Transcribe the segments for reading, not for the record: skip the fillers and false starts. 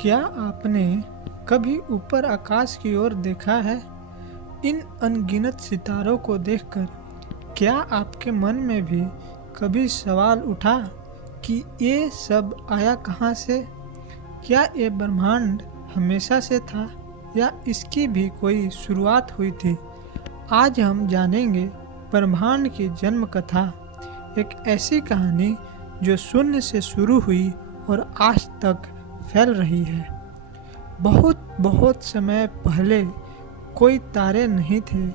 क्या आपने कभी ऊपर आकाश की ओर देखा है? इन अनगिनत सितारों को देखकर क्या आपके मन में भी कभी सवाल उठा कि ये सब आया कहाँ से? क्या ये ब्रह्मांड हमेशा से था या इसकी भी कोई शुरुआत हुई थी? आज हम जानेंगे ब्रह्मांड की जन्म कथा, एक ऐसी कहानी जो शून्य से शुरू हुई और आज तक फैल रही है। बहुत बहुत समय पहले कोई तारे नहीं थे,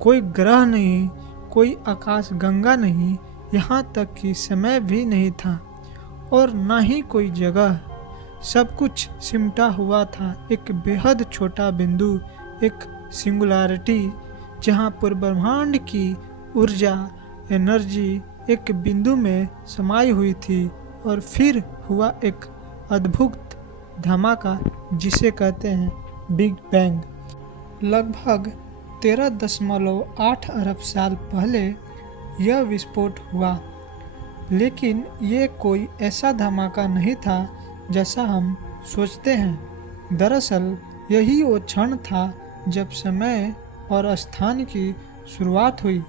कोई ग्रह नहीं, कोई आकाश गंगा नहीं, यहाँ तक कि समय भी नहीं था और ना ही कोई जगह। सब कुछ सिमटा हुआ था एक बेहद छोटा बिंदु, एक सिंगुलैरिटी, जहाँ पर ब्रह्मांड की ऊर्जा, एनर्जी एक बिंदु में समाई हुई थी और फिर हुआ एक अद्भुत धमाका जिसे कहते हैं बिग बैंग। लगभग 13.8 अरब साल पहले यह विस्फोट हुआ, लेकिन ये कोई ऐसा धमाका नहीं था जैसा हम सोचते हैं। दरअसल यही वो क्षण था जब समय और स्थान की शुरुआत हुई।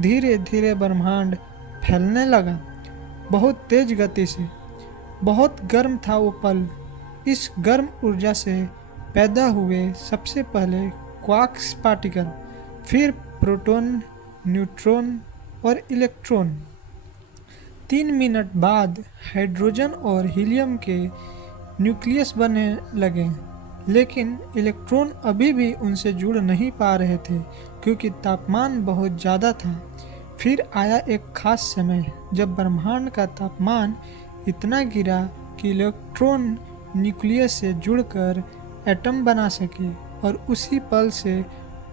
धीरे धीरे ब्रह्मांड फैलने लगा, बहुत तेज गति से। बहुत गर्म था वो पल। इस गर्म ऊर्जा से पैदा हुए सबसे पहले क्वार्क्स पार्टिकल, फिर प्रोटॉन, न्यूट्रॉन और इलेक्ट्रॉन। 3 मिनट बाद हाइड्रोजन और हीलियम के न्यूक्लियस बनने लगे, लेकिन इलेक्ट्रॉन अभी भी उनसे जुड़ नहीं पा रहे थे क्योंकि तापमान बहुत ज़्यादा था। फिर आया एक खास समय जब ब्रह्मांड का तापमान इतना गिरा कि इलेक्ट्रॉन न्यूक्लियस से जुड़कर एटम बना सके और उसी पल से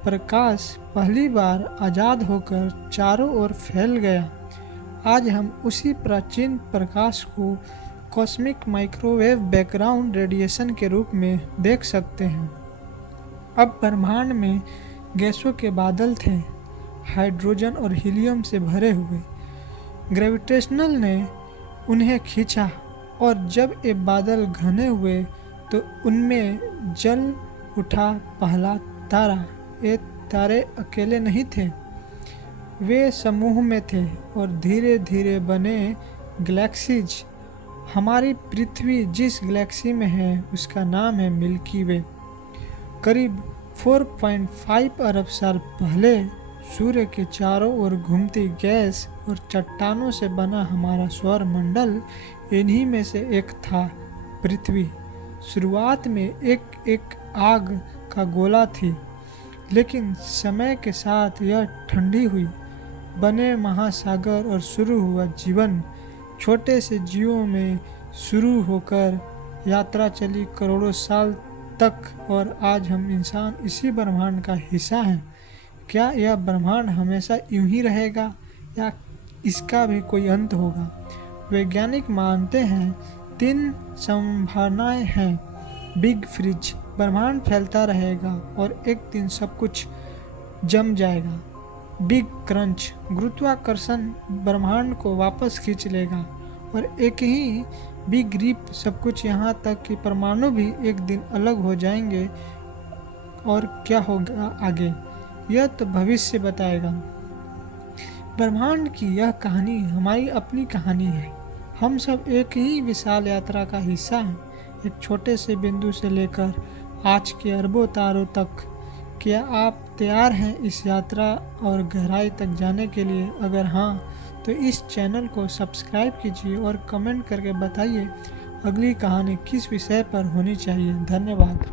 प्रकाश पहली बार आज़ाद होकर चारों ओर फैल गया। आज हम उसी प्राचीन प्रकाश को कॉस्मिक माइक्रोवेव बैकग्राउंड रेडिएशन के रूप में देख सकते हैं। अब ब्रह्मांड में गैसों के बादल थे, हाइड्रोजन और हीलियम से भरे हुए। ग्रेविटेशनल ने उन्हें खींचा और जब ये बादल घने हुए तो उनमें जल उठा पहला तारा। ये तारे अकेले नहीं थे, वे समूह में थे और धीरे धीरे बने गैलेक्सीज। हमारी पृथ्वी जिस गैलेक्सी में है उसका नाम है मिल्की वे। करीब 4.5 अरब साल पहले सूर्य के चारों ओर घूमती गैस और चट्टानों से बना हमारा सौर मंडल इन्हीं में से एक था, पृथ्वी। शुरुआत में एक एक आग का गोला थी, लेकिन समय के साथ यह ठंडी हुई, बने महासागर और शुरू हुआ जीवन। छोटे से जीवों में शुरू होकर यात्रा चली करोड़ों साल तक और आज हम इंसान इसी ब्रह्मांड का हिस्सा हैं। क्या यह ब्रह्मांड हमेशा यूं ही रहेगा या इसका भी कोई अंत होगा? वैज्ञानिक मानते हैं 3 संभावनाएं हैं। बिग फ्रीज, ब्रह्मांड फैलता रहेगा और एक दिन सब कुछ जम जाएगा। बिग क्रंच, गुरुत्वाकर्षण ब्रह्मांड को वापस खींच लेगा। और एक ही बिग रिप, सब कुछ यहाँ तक कि परमाणु भी एक दिन अलग हो जाएंगे। और क्या होगा आगे, यह तो भविष्य बताएगा। ब्रह्मांड की यह कहानी हमारी अपनी कहानी है। हम सब एक ही विशाल यात्रा का हिस्सा हैं, एक छोटे से बिंदु से लेकर आज के अरबों तारों तक। क्या आप तैयार हैं इस यात्रा और गहराई तक जाने के लिए? अगर हाँ, तो इस चैनल को सब्सक्राइब कीजिए और कमेंट करके बताइए अगली कहानी किस विषय पर होनी चाहिए। धन्यवाद।